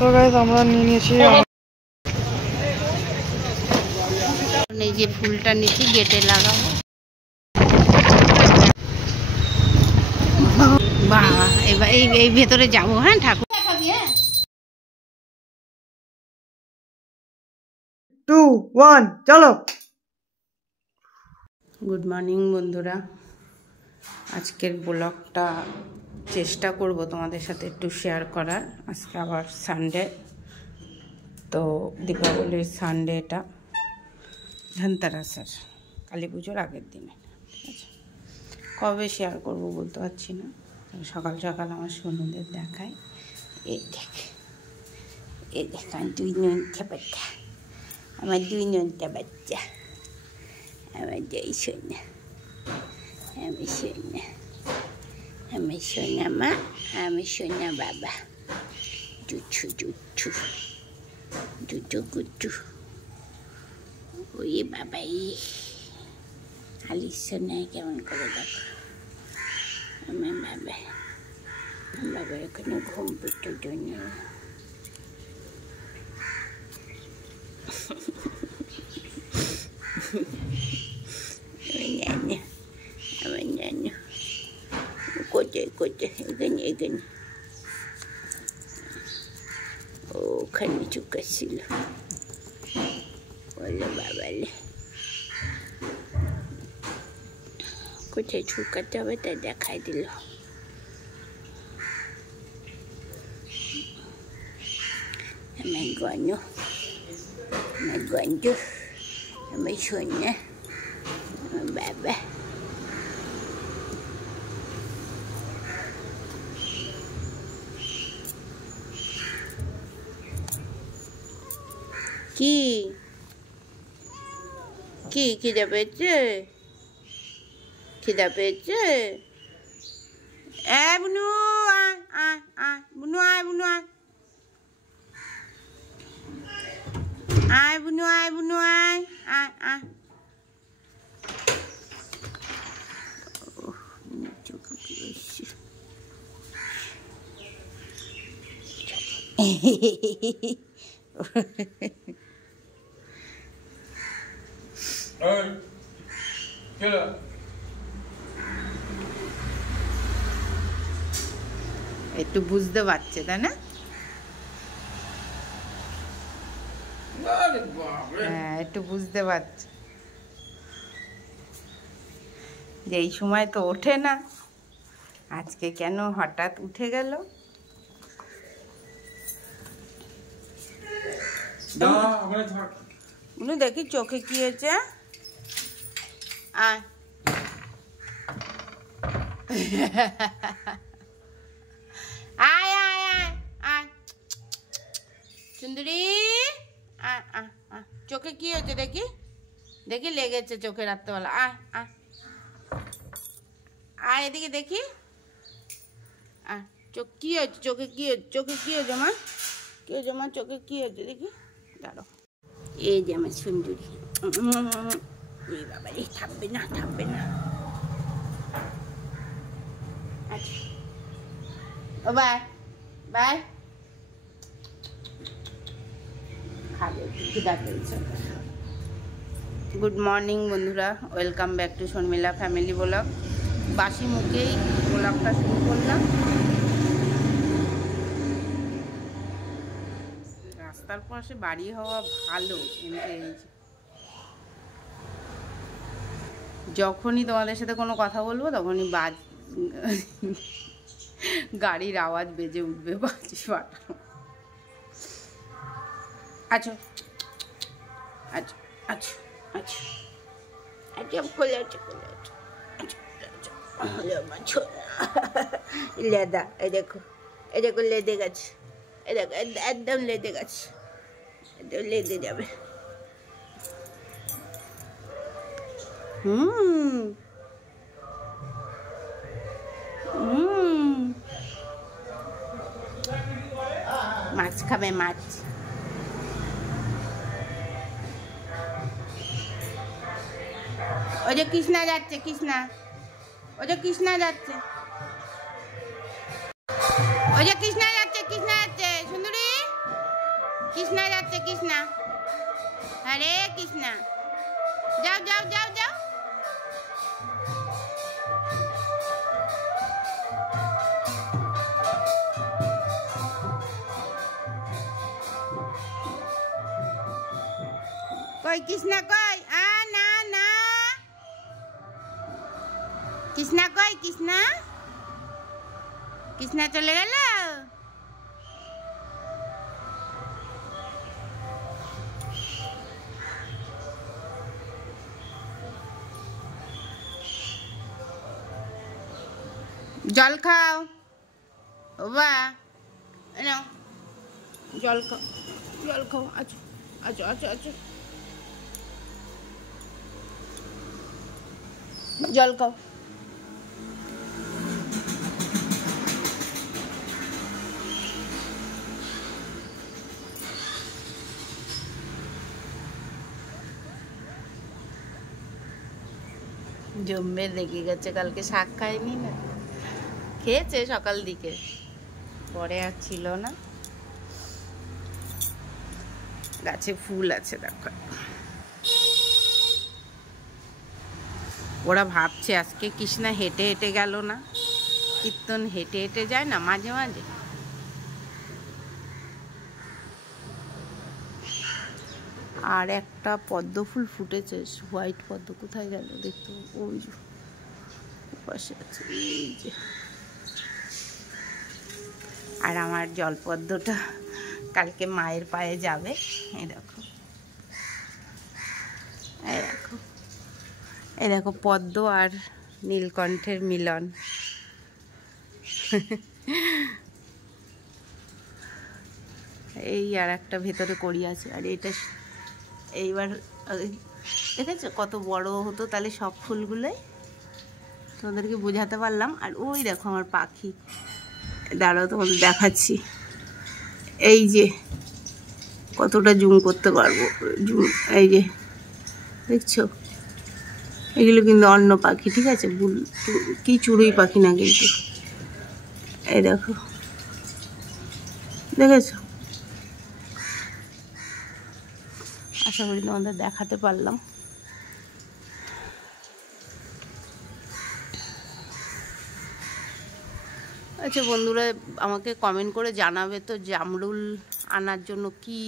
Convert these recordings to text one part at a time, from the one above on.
তো গাইস আমরা নিয়ে নিয়েছি এই যে ফুলটা নিচে গেটে লাগাবো। বাহ, এবার এই ভেতরে যাবো। হ্যাঁ ঠাকুর 2 1 চলো। গুড মর্নিং বন্ধুরা, আজকের ব্লগটা চেষ্টা করব তোমাদের সাথে একটু শেয়ার করার। আজকে আবার সানডে, তো দীপাবলির সানডে, এটা ধনতেরাসের কালী পুজোর আগের দিনে। ঠিক আছে, কবে শেয়ার করব বলতে পারছি না। সকাল সকাল আমার সোনুদের দেখায়, এই দেখ আমার দুই নন্টা বাচ্চা, আমার দুই নন্টা বাচ্চা, আমার দুই সোনা, আমি সোনা, আমি সোনা মা, আমি সোনা বাবা, জুঠু জুঠু জুঠু গুঠু, ওই বাবাই আলির সোনায় কেমন করে দেখো। আমার বাবা, বাবা এখানে ঘুম পেটে জন্য আমার নানু কোথায় কোথায়, এখানে এখানে, ওখানে চুকাচ্ছিল, বলে বাবালে কোথায় চুকাতে হবে তা দেখাই দিল। আমার গনু, আমার গঞ্জু, আমার সোনা, আমার বাবা। কি কি খিদা পেয়েছে, খিদা পেয়েছে? বুনু আয় আয় আয়, বুনু আয়, বুনু আয়, আয় বুনু আয়, বুনু আয় আয় আয়। একটু বুঝতে পারছে তাই না? হ্যাঁ, একটু বুঝতে পারছে যে এই সময় তো ওঠে না, আজকে কেন হঠাৎ উঠে গেল। দেখি চোখে কি হয়েছে। আয় আয় আয় আয় আয় সুন্দরী, আয় আয় আয়, চোখে কি হয়েছে দেখি, দেখি লেগেছে চোখে রাত্রেবেলা। আয় আয় আয় এদিকে দেখি, আয় চোখ কি হয়েছে, চোখে কি হয়েছে, চোখে কি হয়েছে মা, কি হয়েছে মা, চোখে কি হয়েছে দেখি, দাঁড়ো। এই যে আমার সুন্দরী, এই বাবা রে, থাকবে না থাকবে না। আচ্ছা ও বাই বাই, খাবে খিদা পেয়েছে। গুড মর্নিং বন্ধুরা, welcome back to Sharmila family blog. বাসি মুখেই ব্লগটা শুরু করলাম। রাস্তার পাশে বাড়ি হওয়া ভালো, যখনই তোমাদের সাথে কোনো কথা বলবো তখনই গাড়ির আওয়াজ বেজে উঠবে, বাজি ফাটানো। আচ্ছা আচ্ছা আচ্ছা আচ্ছা আচ্ছা, খোলে আছে খোলে আছে, লেদা, এই দেখো, এই দেখো লেদে গেছে, এই দেখো একদম লেদে গেছে, একদম লেদে যাবে। মাছ খাবে, মাছ। ওই যে কৃষ্ণা যাচ্ছে, কৃষ্ণা, ওই যে কৃষ্ণা যাচ্ছে, ওই যে কৃষ্ণা যাচ্ছে, কৃষ্ণা যাচ্ছে, সুন্দরী কৃষ্ণা, যাও যাও যাও যাও। কই কৃষ্ণা কই? না না, কৃষ্ণা কই? কৃষ্ণা, কৃষ্ণা চলে গেল। জল খাও বাবা, নাও জল খাও, জল খাও। আচ্ছা আচ্ছা আচ্ছা আচ্ছা, জল খাও। জম্মে রেগে গেছে, কালকে শাক খায়নি না, খেয়েছে সকাল দিকে, পরে আর ছিল না। গাছে ফুল আছে দেখো। ওরা ভাবছে আজকে কৃষ্ণা হেঁটে হেঁটে গেল না, কীর্তন হেঁটে হেঁটে যায় না মাঝে মাঝে। আর একটা পদ্ম ফুল ফুটেছে, হোয়াইট পদ্ম, কোথায় গেল দেখতে? ওই পাশে আছে, এই যে। আর আমার জলপদ্মটা কালকে মায়ের পায়ে যাবে। এই দেখো, এই দেখো, এই দেখো পদ্ম আর নীলকণ্ঠের মিলন। এই আর একটা ভেতরে কড়ি আছে। আর এটা এইবার দেখেছো কত বড় হতো তাহলে সব ফুলগুলোই, তোমাদেরকে বোঝাতে পারলাম। আর ওই দেখো আমার পাখি, দাঁড়াও তোমাদের দেখাচ্ছি। এই যে কতটা জুম করতে পারবো, জুম, এই যে দেখছো, এগুলো কিন্তু অন্য পাখি, ঠিক আছে, কি চড়ুই পাখি না কিন্তু। এই দেখো, দেখেছো? আশা করি তোমাদের দেখাতে পারলাম। আচ্ছা বন্ধুরা, আমাকে কমেন্ট করে জানাবে তো জামরুল আনার জন্য কি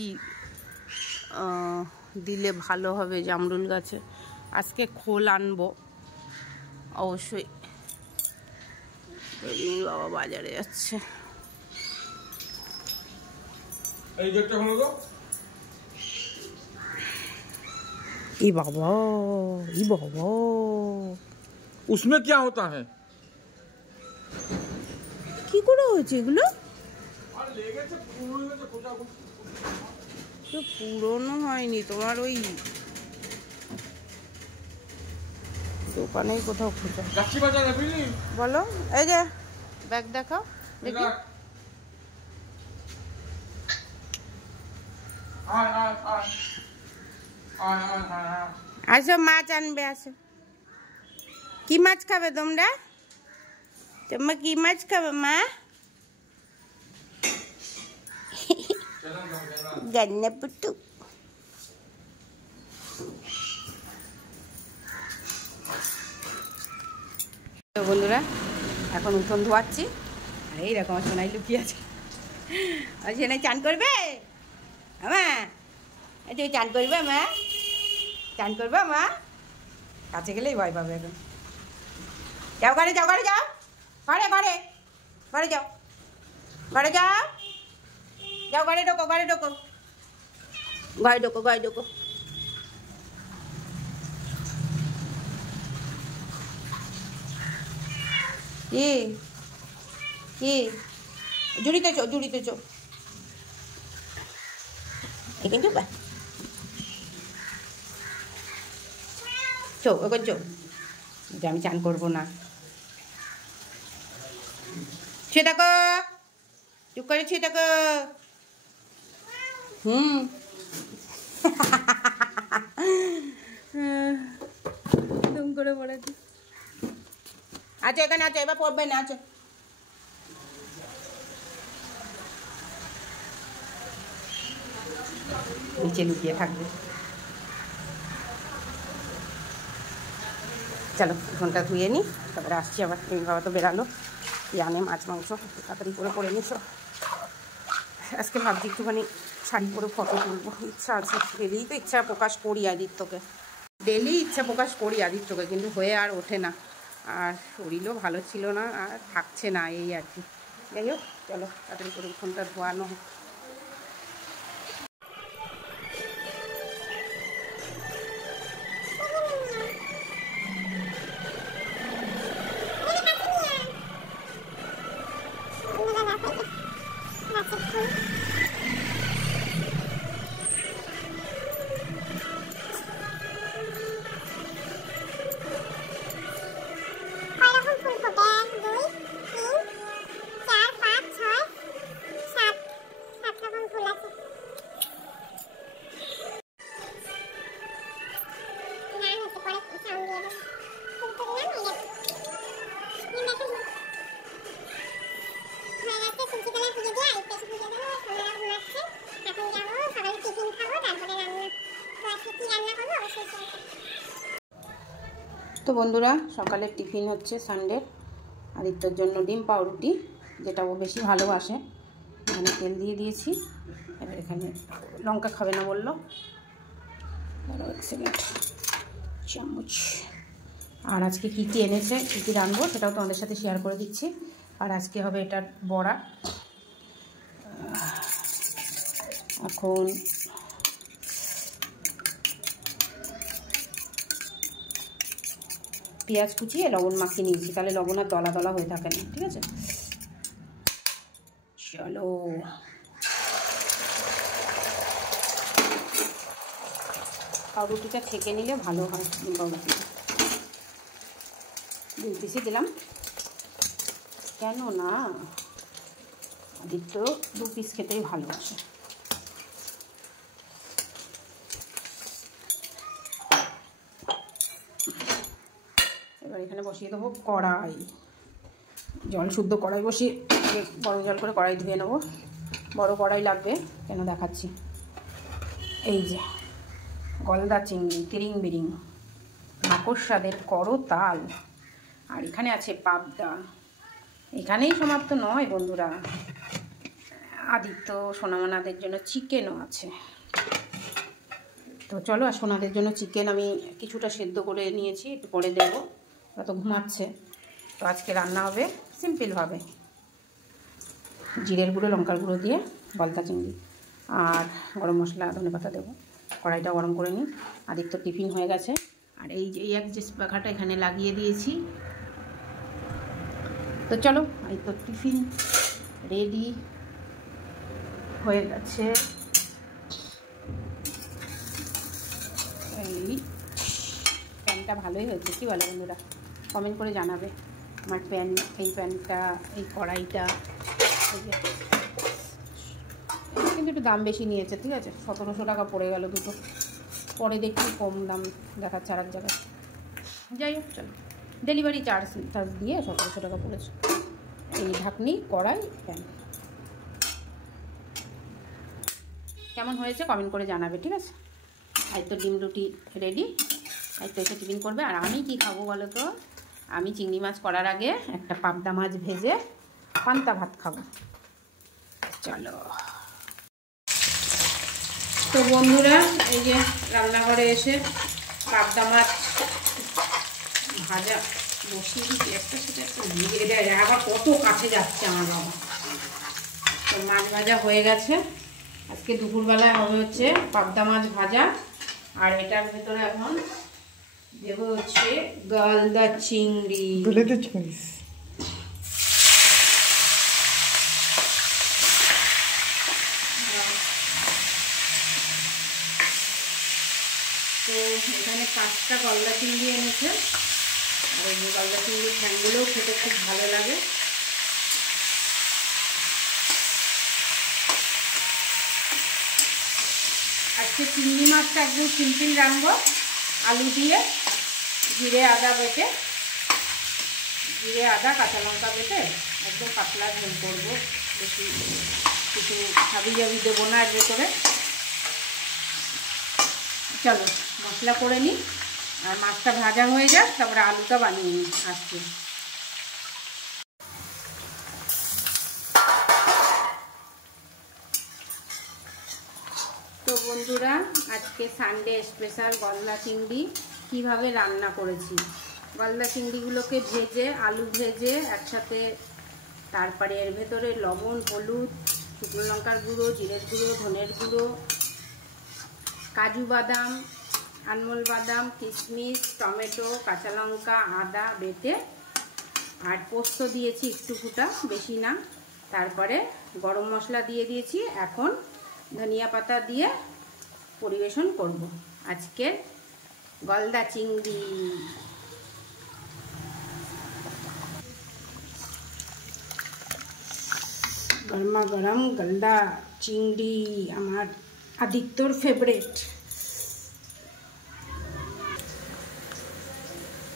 দিলে ভালো হবে জামরুল গাছে। আজকে খোল আনবো অবশ্যই। বাবা বাজারে যাচ্ছে। ई बाबा, ई बाबा, उसमें क्या होता है? কি করে হয়েছে এগুলো? পুরনো হয়নি, তোমার ওই দোকানেই কোথাও খোঁজা। বলো, এই যে ব্যাগ দেখাও দেখি। আসো, মাছ আনবে, আসো। কি মাছ খাবে তোমরা? তোমরা কি মাছ খাবে মা? গান্না পুটু। বন্ধুরা এখন উঠোন ধোয়াচ্ছি। আর এইরকম আমার সোনাই লুকিয়ে আছে। আর সোনাই চান করবে মা? তুমি চান করবে মা? চান করবে মা? কাছে গেলেই ভয় পাবে এখন। যাও ঘরে, যাও ঘরে, যাও ঘরে, ঘরে ঘরে যাও, ঘরে যাও, যাও ঘরে ঢোকো, ঘরে ঢোকো, ঘরে ঢোকো, ঘরে ঢোকো। কি কি জুড়িতে চো, জুড়িতে চো, এখানে চোপা চো, ওখানে চো। যে আমি চান করবো না, ছুঁয়ে থাকো, চুপ করে ছুঁয়ে থাকো। দুম করে পড়েছি। আচ্ছা এখানে আছো, এবার পড়বে না, আছো। নিচে লুকিয়ে থাকবে। চলো ফোনটা ধুয়ে নিই, তারপরে আসছি আবার। এই বাবা তো বেরালো, জানে মাছ মাংস তাড়াতাড়ি করে নিছো। আজকে ভাবছি একটুখানি শাড়ি পরে ফটো তুলবো, ইচ্ছা আছে। ডেলি তো ইচ্ছা প্রকাশ করি আদিত্যকে, কিন্তু হয়ে আর ওঠে না। আর শরীরও ভালো ছিল না, আর থাকছে না, এই আর কি। যাই হোক, চলো তাড়াতাড়ি করে ফোনটা ধোয়ানো হোক। তো বন্ধুরা, সকালের টিফিন হচ্ছে সানডের আদিত্যর জন্য ডিম পাউরুটি, যেটা ও বেশি ভালোবাসে। এখানে তেল দিয়ে দিয়েছি। এবার এখানে লঙ্কা খাবে না বললো, এক সেকেন্ড, চামচ। আর আজকে কী কী এনেছে, কী কী রাঁধবো সেটাও তোমাদের সাথে শেয়ার করে দিচ্ছি। আর আজকে হবে এটার বড়া। এখন পেঁয়াজ কুচিয়ে লবণ মাখিয়ে নিয়েছি, তাহলে লবণ আর দলা দলা হয়ে থাকে না, ঠিক আছে। চলো পাউরুটিটা ছেঁকে নিলে ভালো হয়। পাউরুটিটা 2 পিসই দিলাম, কেন না আদিত্য 2 পিস খেতেই ভালোবাসে। এবার এখানে বসিয়ে দেবো কড়াই, জল শুদ্ধ কড়াই বসিয়ে বড় জল করে কড়াই ধুয়ে নেবো। বড় কড়াই লাগবে, কেন দেখাচ্ছি। এই যে গলদা চিংড়ি, তিরিং বিরিং, নাকর স্বাদের করতাল, আর এখানে আছে পাবদা। এখানেই সমাপ্ত নয় বন্ধুরা, আদিত্য সোনামানাদের জন্য চিকেনও আছে। তো চলো, আর সোনাদের জন্য চিকেন আমি কিছুটা সেদ্ধ করে নিয়েছি, একটু পরে দেবো, ওরা তো ঘুমাচ্ছে। তো আজকে রান্না হবে সিম্পলভাবে, জিরের গুঁড়ো লঙ্কার গুঁড়ো দিয়ে গলদা চিংড়ি, আর গরম মশলা ধনেপাতা দেবো। কড়াইটা গরম করে নিই। আদিত্য টিফিন হয়ে গেছে, আর এই যে এক যে পাখাটা এখানে লাগিয়ে দিয়েছি। তো চলো, আদিত্য টিফিন রেডি হয়ে গেছে। এই প্যানটা ভালোই হয়েছে, কী বলে বন্ধুরা, কমেন্ট করে জানাবে। আমার প্যান, এই প্যানটা, এই কড়াইটা, কিন্তু একটু দাম বেশি নিয়েছে, ঠিক আছে। 1700 টাকা পড়ে গেল দুটো, পরে দেখি কম দাম দেখাচ্ছে আর এক জায়গায়। যাই হোক, চলো, ডেলিভারি চার্জ দিয়ে 1700 টাকা পড়েছে। এই ঢাকনি, কড়াই, প্যান কেমন হয়েছে কমেন্ট করে জানাবে, ঠিক আছে। আজ তো ডিম রুটি রেডি, আজ তো এসে টিফিন করবে। আর আমি কি খাবো বলো তো, আমি চিংড়ি মাছ করার আগে একটা পাবদা মাছ ভেজে পান্তা ভাত খাবো। চলো, তো বন্ধুরা, এই যে রান্নাঘরে এসে পাবদা মাছ ভাজা বসিয়ে দিচ্ছি। একটা সেটা একটা ভিজে দেয়, আবার কত কাছে যাচ্ছে আমার বাবা। তো মাছ ভাজা হয়ে গেছে। আজকে দুপুরবেলায় হবে হচ্ছে পাবদা মাছ ভাজা, আর এটার ভেতরে এখন দেবো হচ্ছে গলদা চিংড়ি। তো এখানে 5টা গলদা চিংড়ি এনেছে, আর এই গলদা চিংড়ির ঠ্যাংগুলোও খেতে খুব ভালো লাগে। আজকে চিংড়ি মাছটা একদম সিম্পল রাখবো, আলু দিয়ে জিরে আদা বেটে, জিরে আদা কাঁচা লঙ্কা বেটে একদম পাতলা ঝোল করবো। বেশি কিছু হাবি জাবি দেবো না এর ভেতরে। চলো মশলা করে নিই, আর মাছটা ভাজা হয়ে যাক, তারপরে আলুটা বানিয়ে নিই আজকে। তো বন্ধুরা, আজকে সানডে স্পেশাল গলদা চিংড়ি কীভাবে রান্না করেছি। গলদা চিংড়িগুলোকে ভেজে, আলু ভেজে একসাথে, তারপরে এর ভেতরে লবণ, হলুদ, শুকনো লঙ্কার গুঁড়ো, জিরের গুঁড়ো, ধনের গুঁড়ো, কাজু বাদাম, আনমোল বাদাম, কিশমিশ, টমেটো, কাঁচা লঙ্কা, আদা বেটে, আর পোস্ত দিয়েছি একটু ফুটা, বেশি না। তারপরে গরম মশলা দিয়ে দিয়েছি। এখন ধনিয়া পাতা দিয়ে পরিবেশন করব আজকের গলদা চিংড়ি। গরমা গরম গলদা চিংড়ি, আমার আদিত্যর ফেভারিট।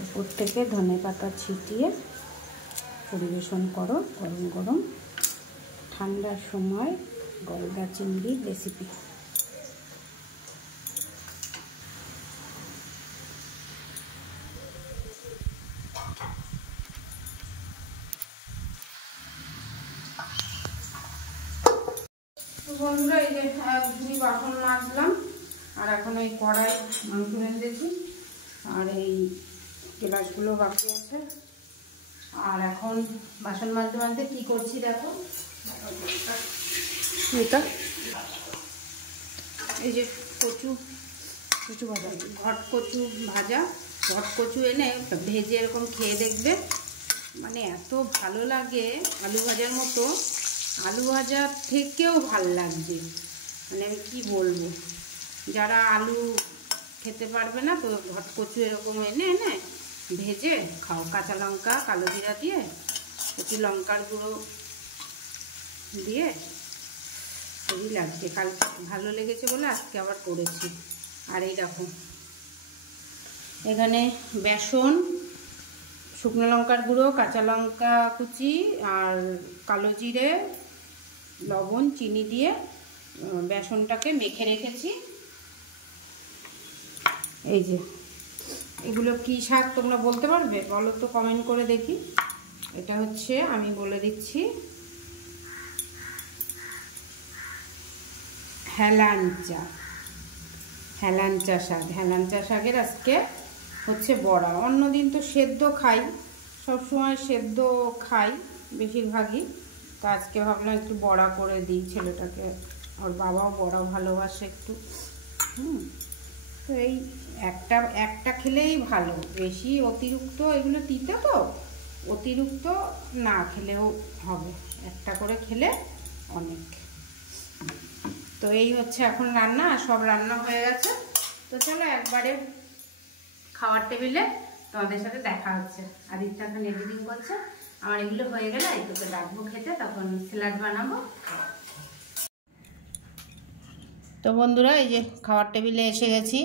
উপর থেকে ধনে পাতা ছিটিয়ে পরিবেশন করো গরম গরম। ঠান্ডার সময় গলদা চিংড়ির রেসিপি। বন্ধুরা, এই যে 2 বাসন মাজলাম, আর এখন এই কড়াই মাংস রেঁধেছি, আর এই গ্লাসগুলো বাকি আছে। আর এখন বাসন মাজতে মাজতে কী করছি দেখো, এটা এই যে কচু ভাজা, ঘট কচু ভাজা, ঘট কচু এনে ভেজে এরকম খেয়ে দেখবে, মানে এত ভালো লাগে, আলু ভাজার মতো, আলু ভাজা থেকেও ভালো লাগবে। মানে আমি কি বলবো, যারা আলু খেতে পারবে না, তো ঘট কচু এরকম এনে ভেজে খাও, কাঁচা লঙ্কা, কালো জিরা দিয়ে, একটু লঙ্কার গুঁড়ো দিয়ে, খুবই লাগছে। কালকে ভালো লেগেছে বলে আজকে আবার করেছি। আর এই দেখো, এখানে বেসন, শুকনো লঙ্কার গুঁড়ো, কাঁচা লঙ্কা কুচি, আর কালো জিরে, লবণ, চিনি দিয়ে বেসনটাকে মেখে রেখেছি। এই যে এগুলো কি শাক তোমরা বলতে পারবে? বলো তো, কমেন্ট করে দেখি। এটা হচ্ছে, আমি বলে দিচ্ছি, হেলাঞ্চা শাক। হেলাঞ্চা শাকের আজকে হচ্ছে বড়া। অন্যদিন তো সেদ্ধ খাই, সবসময় সেদ্ধ খাই বেশিরভাগই, তো আজকে ভাবলাম একটু বড়া করে দিই ছেলেটাকে, ওর বাবাও বড়া ভালোবাসে একটু। তো এই একটা খেলেই ভালো, বেশি অতিরিক্ত, এগুলো তিতে তো, অতিরিক্ত না খেলেও হবে, একটা করে খেলে অনেক। তো এই হচ্ছে এখন রান্না, সব রান্না হয়ে গেছে। তো চলো একবারে খাওয়ার টেবিলে তোমাদের সাথে দেখা হচ্ছে। আদিত্য এখন এডিটিং করছে, আমার এগুলো হয়ে গেলে এই তোকে ডাকবো খেতে, তখন স্যালাড বানাবো। তো বন্ধুরা, এই যে খাওয়ার টেবিলে এসে গেছি।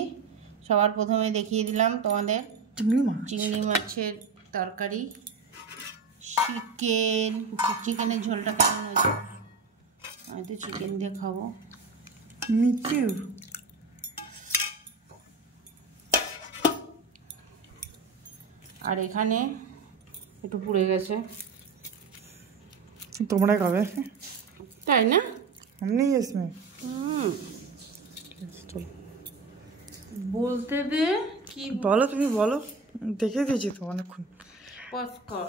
সবার প্রথমে দেখিয়ে দিলাম তোমাদের চিংড়ি মাছের তরকারি, চিকেনের ঝোলটা কেমন হয়েছে। আমি তো চিকেন দিয়ে খাবো। আর এখানে একটু পুড়ে গেছে, তোমরা খাবে তাই না? हमने इसमें বলতে দে কি বলো, তুমি বলো, দেখে দিয়েছি তো অনেকক্ষণ। পস্কর,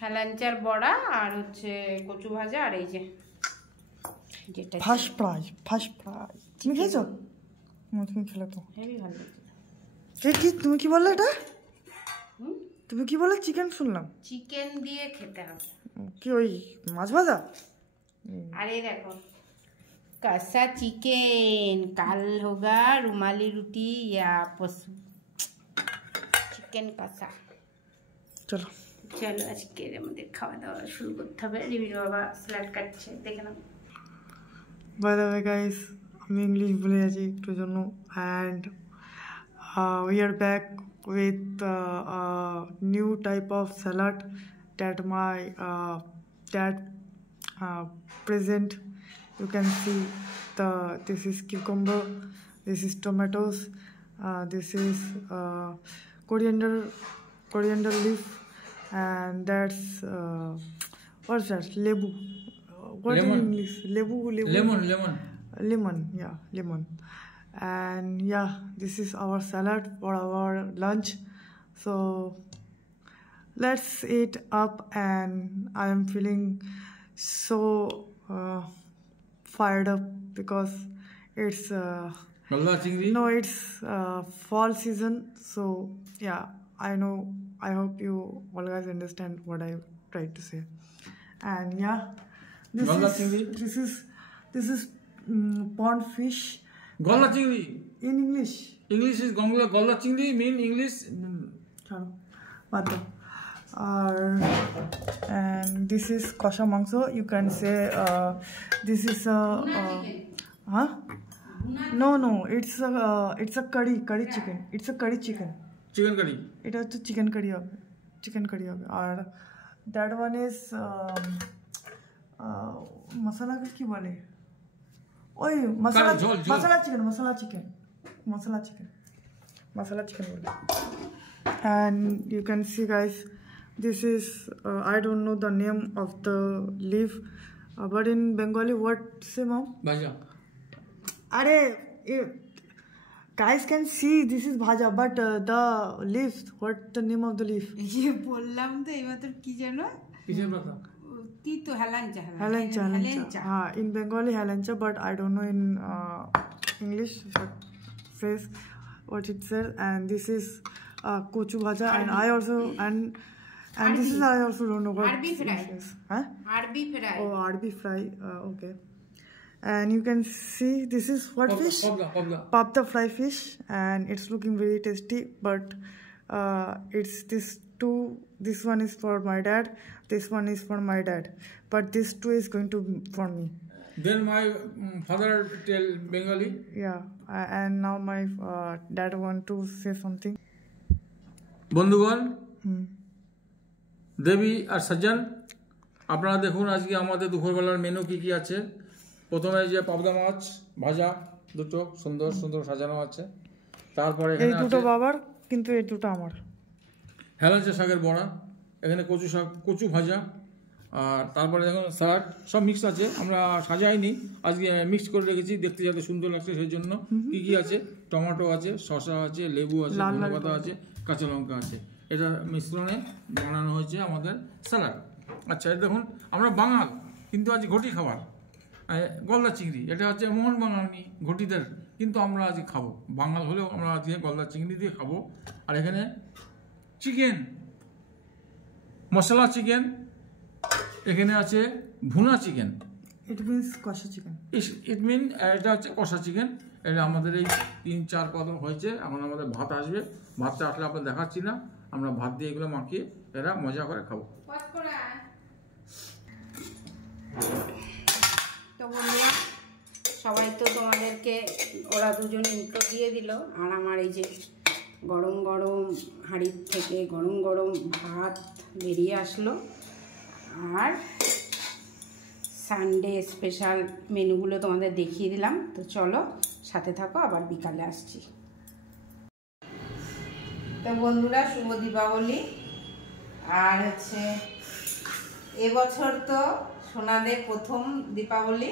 হেলাঞ্চার বড়া, আর হচ্ছে কচু ভাজা, আর এই যে যেটা ফার্স্ট ফ্রাই তুমি খেয়েছো? তুমি খেলে তো হেভি ভালো লাগছে। কি তুমি কি বললে এটা? তুমি কি বললে? চিকেন শুনলাম। চিকেন দিয়ে খেতে হবে। কি ওই মাছ ভাজা? अरे देखो, कसा चिकन, काल होगा रुमाली रोटी या पशु चिकन कसा। চলো চলো আজকে আমাদের খাওয়া দাওয়া শুরু করতে হবে। রিমির বাবা স্যালাড কাটছে, দেখে নাও। বাই দ্য ওয়ে গাইস, আমি ইংলিশ ভুলে যাচ্ছি একটুর জন্য। And we are back with a new type of salad that my dad present. You can see this is cucumber, this is tomatoes, This is coriander leaf, and that's what's that? Lebu. What in Lemon. English? Lebu. Lemon. Yeah, lemon. And yeah, this is our salad for our lunch. So let's eat up, and I am feeling so fired up because it's Galla chingri. no, it's fall season. So yeah, I know. I hope you all guys understand what I tried to say. And yeah, Galla chingri. this is pond fish Galla chingri. in English. English is galla chingri mean English. Chalo, baad do. And this is kosha mangso. You can say this is a huh? No, it's a curry chicken. It's a curry chicken. Chicken curry. It has to chicken curry hobe. Or that one is masala ki bole? Oi, masala chicken bole. And you can see, guys, this is I don't know the name of the leaf, but in Bengali, what say, mom? Bhaja. Guys can see this is bhaja, but the leaf, what the name of the leaf? ये बोललाम तो ये मतलब की जानो किसे पता? तीतो Halancha. In Bengali halancha, but I don't know in English what says what it says. And this is kochu bhaja, and I also and this is I also don't know what Arbi fry. Huh? Arbi fry. Oh, arbi fry. Okay. And you can see this is what fish? Papda fry fish, and it's looking really tasty. But it's this two. This one is for my dad. This one is for my dad. But this two is going to be for me. Then my father tell Bengali. Yeah. And now my dad want to say something. বন্ধুগণ, দেবী আর সজ্জন, আপনারা দেখুন আজকে আমাদের দুপুরবেলার menu কি কি আছে। প্রথমে যে পাবদা মাছ ভাজা দুটো সুন্দর সুন্দর সাজানো আছে। তারপরে এখানে এই দুটো বাবার, কিন্তু এই দুটো আমার। হেলাঞ্চা শাকের বড়া, এখানে কচু ভাজা, আর তারপরে দেখুন স্যালাড, সব মিক্স আছে। আমরা সাজাইনি, আজকে মিক্স করে রেখেছি দেখতে যাতে সুন্দর লাগছে সেই জন্য। কি কি আছে? টমেটো আছে, শসা আছে, লেবু আছে, ধনেপাতা আছে, কাঁচা লঙ্কা আছে। এটা মিশ্রণে বানানো হয়েছে আমাদের স্যালাড। আচ্ছা, দেখুন আমরা বাঙাল, কিন্তু আজ ঘটি খাবার, গলদা চিংড়ি। এটা হচ্ছে মোহন বাঙালি ঘটিদের, কিন্তু আমরা আজকে খাবো। বাঙাল হলেও আমরা আজকে গলদা চিংড়ি দিয়ে খাবো। আর এখানে চিকেন, মশলা চিকেন, এখানে আছে ভুনা চিকেন। ইট মিন্স কষা চিকেন। এটা হচ্ছে কষা চিকেন। এটা আমাদের এই 3-4 পাতা হয়েছে। এখন আমাদের ভাত আসবে। ভাতটা আসলে আপনার দেখাচ্ছি না, আমরা ভাত দিয়ে এগুলো মাখিয়ে এরা মজা করে খাবো। তো বন্ধুরা, সবাই তো তোমাদেরকে ওরা দুজন ইন্ট্রো দিয়ে দিল, আর আমার এই যে গরম গরম হাঁড়ির থেকে গরম গরম ভাত বেরিয়ে আসলো। আর সানডে স্পেশাল মেনুগুলো তোমাদের দেখিয়ে দিলাম। তো চলো সাথে থাকো, আবার বিকালে আসছি। তো বন্ধুরা, শুভ দীপাবলি। আর হচ্ছে এবছর তো সোনাদের প্রথম দীপাবলি।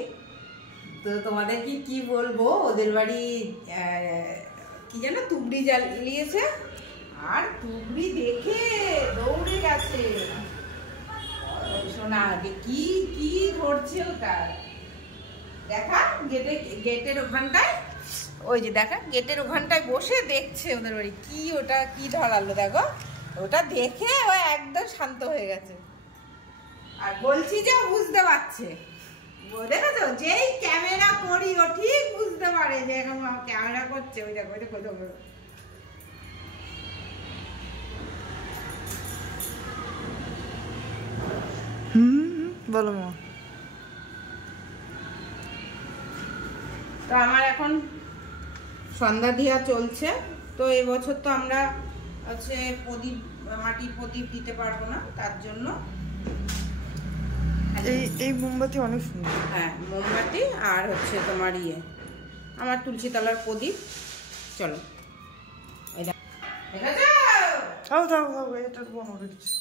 তো তোমাদেরকে কি বলবো, ওদের বাড়ি কি যেন তুবড়ি জ্বালিয়েছে, আর তুবড়ি দেখে দৌড়ে গেছে সোনা। কি কি ধরছে ওটা দেখা, গেটের ওখানটায়, ওই যে দেখা গেটের ওখানটায় বসে দেখছে ওদের বাড়ি কি ওটা কি ধরালো। দেখো ওটা দেখে ও একদম শান্ত হয়ে গেছে। আর বলছি যে বুঝতে পারছে, দেখেছো যেই ক্যামেরা করি ও ঠিক বুঝতে পারে যে এখন ক্যামেরা করছে। ওই দেখো, ওই দেখো, বলো মা। তো আমার এখন সন্ধ্যা দিয়া চলছে। তো এবছর তো আমরা হচ্ছে প্রদীপ, মাটির প্রদীপ দিতে পারবো না, তার জন্য এই মোমবাতি অনেক সুন্দর। হ্যাঁ, মোমবাতি আর হচ্ছে তোমার আমার তুলসী তলার প্রদীপ। চলো থাও থাও থাও, এটা বনো রেখেছি।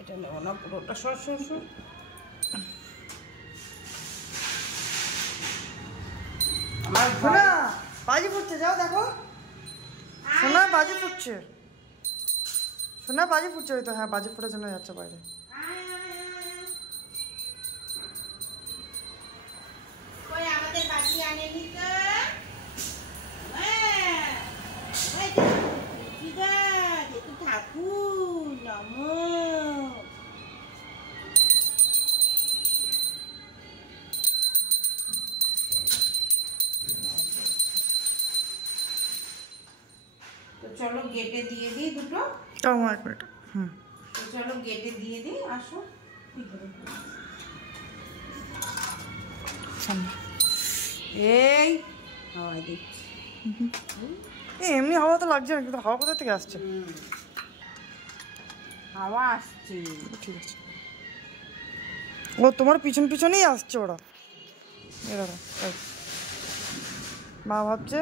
এটা নেবো না, পুরোটা সর সর সর। আমার শোনা বাজি ফুটছে, যাও দেখো। শোনা বাজি ফুটছে, শোনা বাজি ফুটছে। ওই তো হ্যাঁ, বাজি ফুটার জন্য যাচ্ছে বাইরে। আমাদের বাজি আনেনি তো। ঠাকুর নমো। তো চলো গেটে দিয়ে দিই দুটো। তাও এক মিনিট। তো চলো গেটে দিয়ে দিই, আসো। এই হাওয়া দিচ্ছি। এমনি হাওয়া তো লাগছে না, কিন্তু হাওয়া কোথা থেকে আসছে? হাওয়া আসছে। ঠিক আছে, ও তোমার পিছন পিছনেই আসছে ওরা। এরা মা ভাবছে,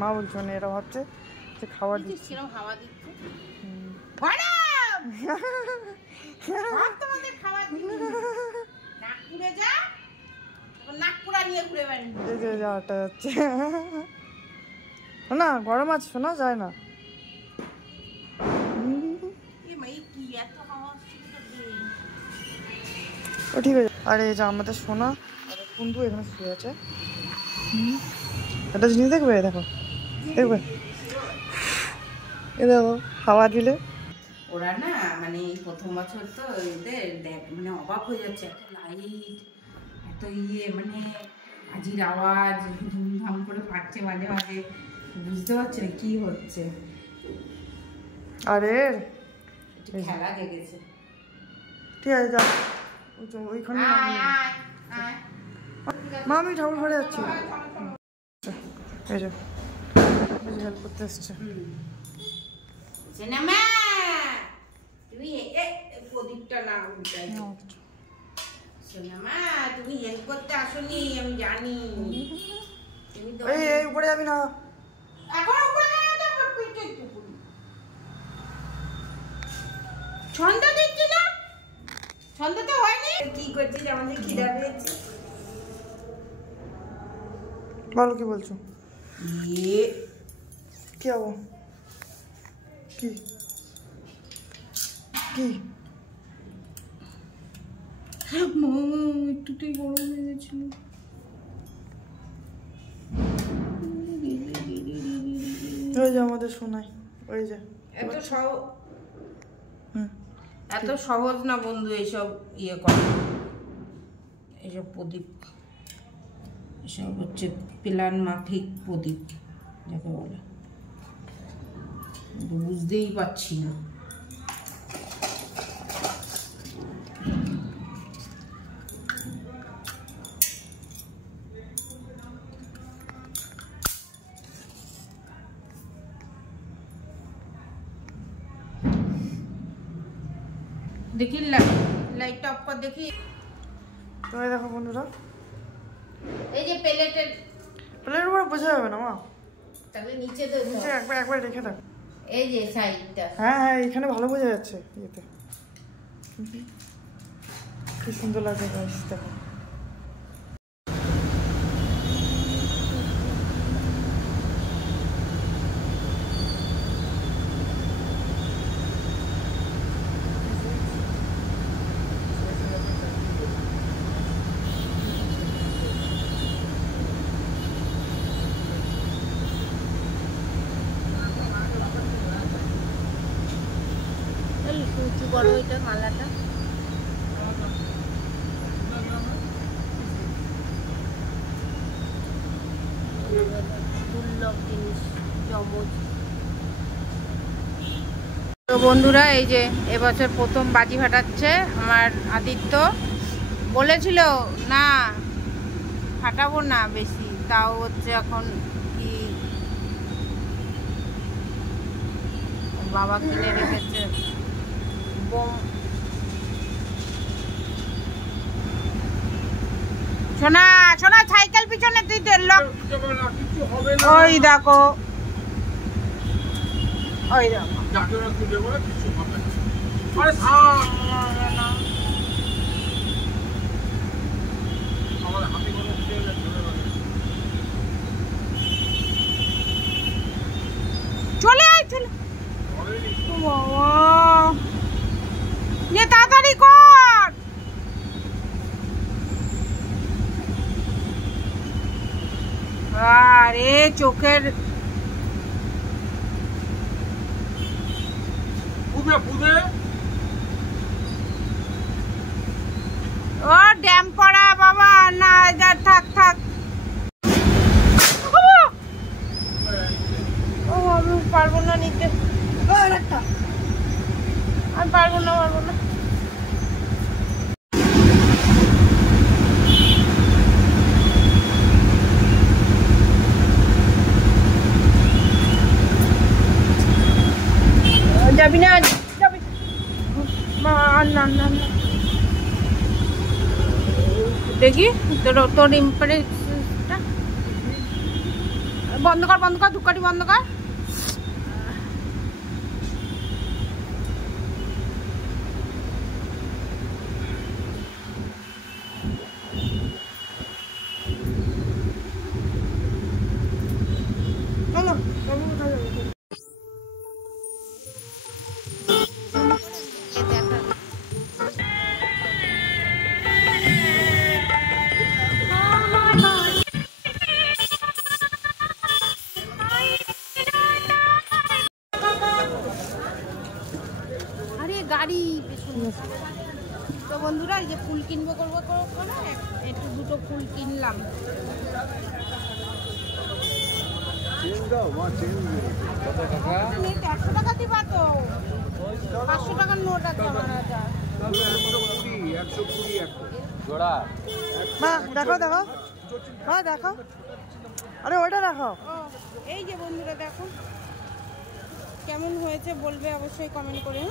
মা বলছো না, এরা ভাবছে যে খাবার দিচ্ছে। হাওয়া দিচ্ছে। তোমাদের খাবার নাগপুরে যা, নাগপুরা নিয়ে ঘুরে বেড়ান। এই যে যাওয়াটা যাচ্ছে না, গরম আছে, শোনা যায় না। ও ঠিক আছে। আর এই যে আমাদের সোনা আর কুন্দু এখানে শুয়ে আছে। একটা জিনিস দেখবে, দেখো দেখবে, এ দেখো হাওয়া দিলে। ওরা না মানে এই প্রথম বছর তো এদের দেখ মানে অবাক হয়ে যাচ্ছে, এত লাইট, এত মানে বাজির আওয়াজ ধুমধাম করে ফাটছে মাঝে মাঝে, বুঝতে পারছে না কি হচ্ছে। আরে খেলা জেগেছে। ঠিক আছে, যা ওইখানে। মা আমি ঠাকুর ঘরে যাচ্ছি। এই যে হেল্প করতে এসছে। তুমি প্রদীপটা না উল্টাই। সোনামা তুমি হেল্প করতে আসনি, আমি জানি। তুমি তো এই উপরে যাবি না এখন। ছন্দ দিচ্ছি না, ছন্দ তো হয়নি। কি করছিস? আমাদের খিদা পেয়েছে। বলো কি বলছো? কি হবো? কি কি একটুতেই গরম হয়ে গেছিল। ওই যে আমাদের শোনাই, ওই যে এত সহজ না বন্ধু এইসব ইয়ে করা। এইসব প্রদীপ, এসব হচ্ছে প্ল্যান মাফিক প্রদীপ যাকে বলে, বুঝতেই পারছি না। দেখি লাইটটা অফ কর দেখি। তো এই দেখো বন্ধুরা, এই যে প্লেটের উপরে বোঝা যাবে না মা, তাহলে নিচে তো নিচে একবার রেখে দাও। এই যে সাইডটা, হ্যাঁ এখানে ভালো বোঝা যাচ্ছে। ইয়েতে কি সুন্দর লাগে গাইস, দেখো। কি বড় এটা মালাটা, দুর্লভ জিনিস, জমজ। তো বন্ধুরা, এই যে এবছর প্রথম বাজি ফাটাচ্ছে আমার আদিত্য। বলেছিল না ফাটাবো না বেশি, তাও হচ্ছে এখন কি বাবা কিনে রেখেছে বোম। সোনা সোনা সাইকেল পিছনে তুই ওই দেখো ওই যাকে ওরা খুঁজে বলে কিছু হবে না। আরে আমাদের হাতি কোনো খেয়ে যাচ্ছে চলে আয় চলে তাড়াতাড়ি কর। আরে চোখের ও ড্যাম পড়া বাবা না থাক থাক। ও আমি পারবো না নিতে, আমি পারবো না যাবি না যাবি না না না দেখি তোর ইম্প্রেসটা বন্ধ কর ধুকাটি বন্ধ কর। গাড়ি তো বন্ধুরা এই যে ফুল কিনবো করবো একটু দুটো ফুল কিনলাম। 100 টাকা দিবা তো 500 টাকার নোট আছে আমার দেখো দেখো আরে ওটা দেখো। এই যে বন্ধুরা দেখো কেমন হয়েছে বলবে অবশ্যই কমেন্ট করে।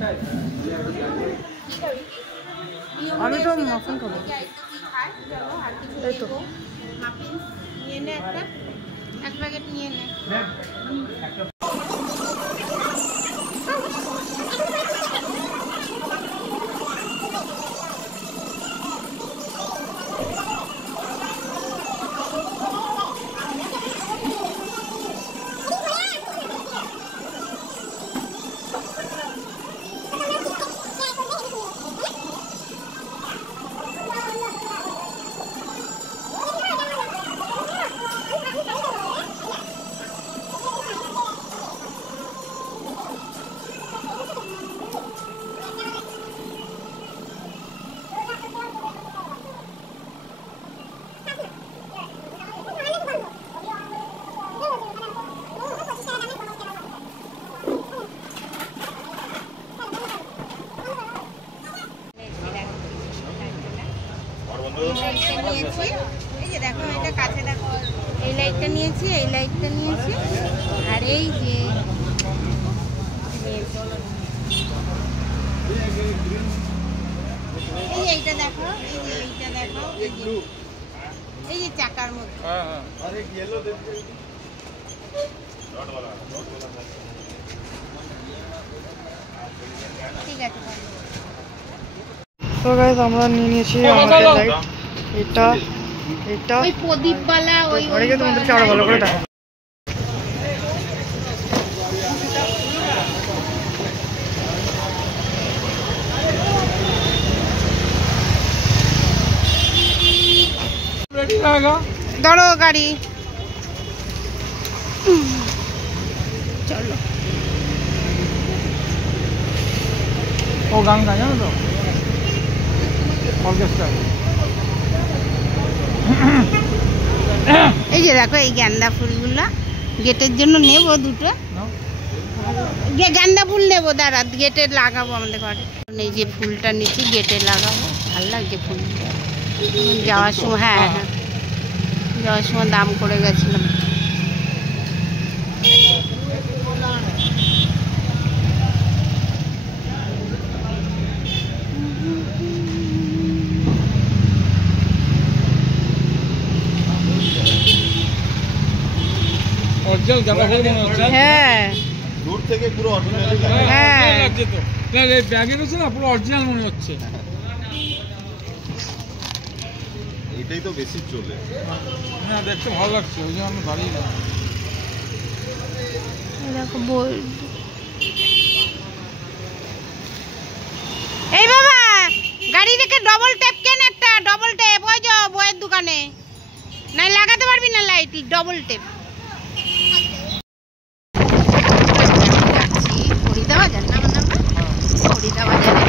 হ্যাঁ আমি তো মাখন খাবো। এই তো নিয়ে নে এক প্যাকেট নিয়ে নে। এই যে দেখো এটা কাছে দেখো এই লাইটটা নিয়েছি আর এই যে এইটা দেখো এই যে চাকার মধ্যে ঠিক আছে। তো গাইস আমরা নিয়ে নিয়েছি আমাদের লাইট এটা ওই প্রদীপওয়ালা ওই অনেকে তোমাদেরকে আরো ভালো করে দেখো। ধরো গাড়ি চলো। ও গান গায় জানো তো অর্কেস্ট্রা। এই যে দেখো এই গাঁদা ফুলগুলা গেটের জন্য নেবো দুটো গাঁদা ফুল নেবো দাঁড়া গেটে লাগাবো আমাদের ঘরে। এই যে ফুলটা নিচ্ছি গেটে লাগাবো ভালো লাগছে ফুলটা যাওয়ার সময়। হ্যাঁ যাওয়ার সময় দাম করে গেছিলাম। অরিজিনাল গাঁদা ফুল মনে হচ্ছে। হ্যাঁ দূর থেকে পুরো অরিজিনাল হ্যাঁ লাগছে তো, এই ব্যাগে রয়েছে না, পুরো অরিজিনাল মনে হচ্ছে। এটাই তো বেশি চলে। হ্যাঁ দেখতে ভালো লাগছে, ওই জন্য আমি দাঁড়িয়ে গেলাম। দেখো বই। এই বাবা গাড়ি দেখে ডবল টেপ কেন, একটা ডবল টেপ ওই যে বইয়ের দোকানে, না লাগাতে পারবি না লাইট, ডবল টেপ। ফরিদাবাজার না মানে ফরিদাবাজারে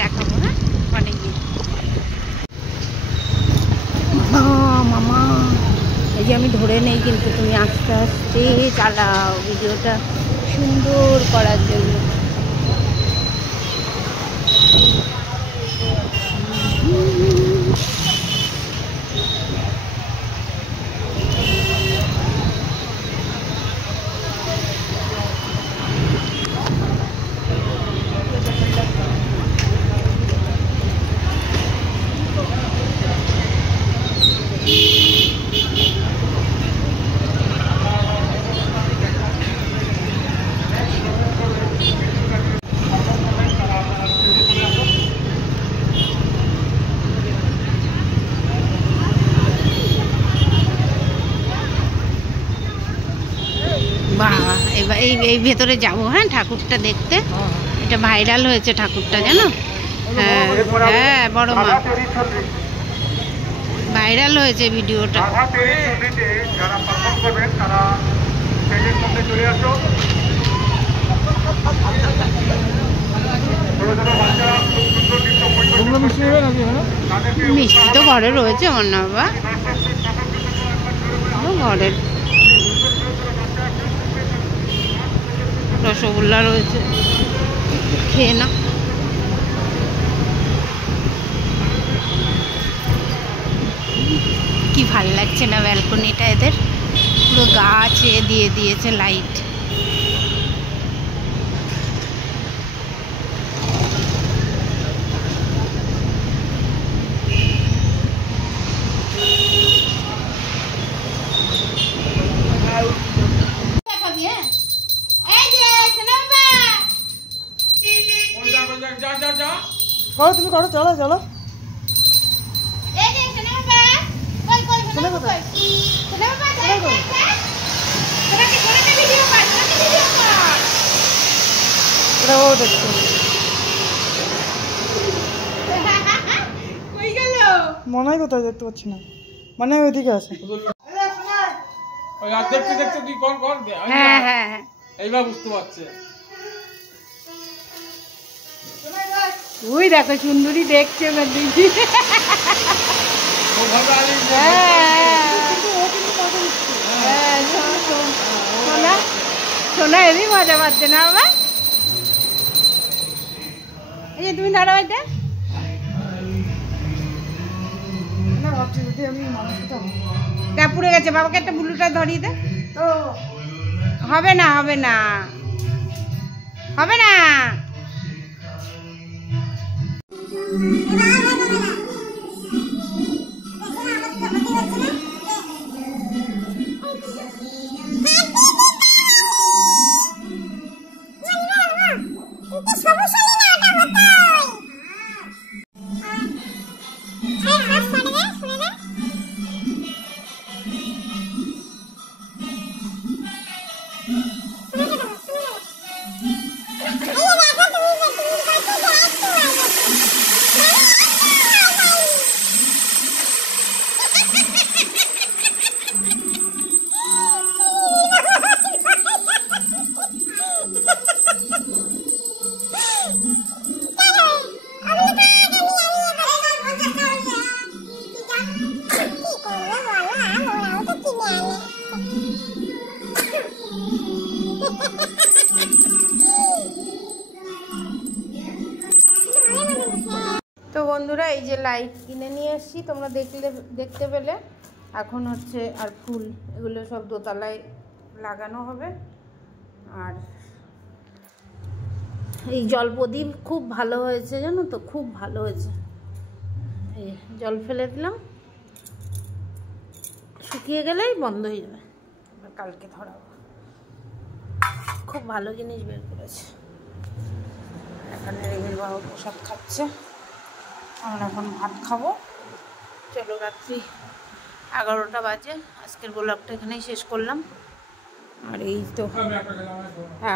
দেখাবো না অনেক দিন। মামা এই যে আমি ধরে নেই, কিন্তু তুমি আস্তে আস্তে চালাও ভিডিওটা সুন্দর করার জন্য। বাহ এবার এই ভেতরে যাবো। হ্যাঁ ঠাকুরটা দেখতে, এটা ভাইরাল হয়েছে ঠাকুরটা জানো। হ্যাঁ হ্যাঁ বড় মা ভাইরাল হয়েছে ভিডিওটা। মিষ্টি তো ঘরে রয়েছে আমার না বাবা, ঘরের রসগোল্লা রয়েছে, খেয়ে না। কি ভাল লাগছে না ব্যালকনিটা, এদের পুরো গাছ দিয়ে দিয়েছে লাইট। করো তুমি করো, চলো চলো। মনে হয় কোথায় দেখতে পাচ্ছি না, মানে ওইদিকে আছে। দেখতে দেখতে তুই কর কর, হ্যাঁ হ্যাঁ এইবার বুঝতে পারছে। ওই দেখো সুন্দরী দেখছে সোনা এরই মজা পাচ্ছে না বাবা। এই যে তুমি দাঁড়াও, এটা পুড়ে গেছে, বাবাকে একটা ব্লুটা ধরিয়ে দে। হবে না হবে না হবে না। তো বন্ধুরা এই যে লাইট কিনে নিয়ে এসেছি, তোমরা দেখতে পেলে। এখন হচ্ছে আর ফুল এগুলো সব দোতলায় লাগানো হবে। আর এই জল প্রদীপ খুব ভালো হয়েছে জানো তো, খুব ভালো হয়েছে। এই জল ফেলে দিলাম, শুকিয়ে গেলেই বন্ধ হয়ে যাবে। এবার কালকে ধরাবো। খুব ভালো জিনিস বের করেছে। এখানে রিমির বাবা প্রসাদ খাচ্ছে, আমরা এখন ভাত খাবো। চলো, রাত্রি 11টা বাজে। আজকের ব্লগটা এখানেই শেষ করলাম। আর এই তো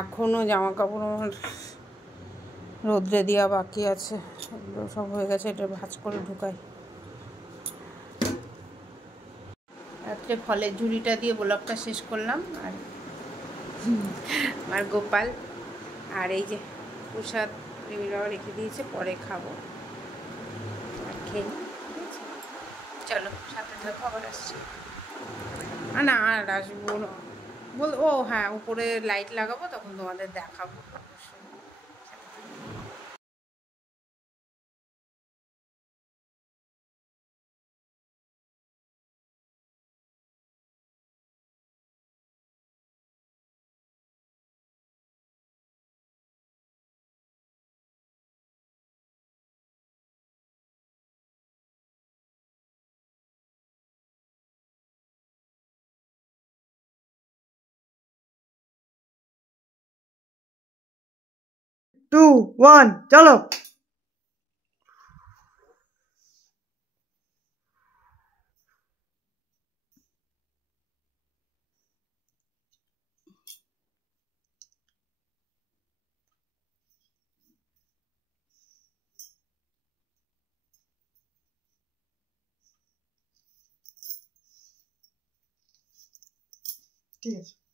এখনও জামা কাপড় আমার রোদ্রে দেওয়া বাকি আছে, এগুলো সব হয়ে গেছে। এটা ভাঁজ করে ঢুকাই। রাত্রে ফলের ঝুড়িটা দিয়ে ব্লগটা শেষ করলাম। আর আমার গোপাল আর এই যে প্রসাদ রিমিরাও রেখে দিয়েছে, পরে খাবো। আর খেয়ে চলো, সাথে থাকো, আবার আসছি। না আর আসবো না, ও হ্যাঁ, উপরে লাইট লাগাবো, তখন তোমাদের দেখাবো অবশ্যই। টু ওয়ান চলো। ঠিক আছে।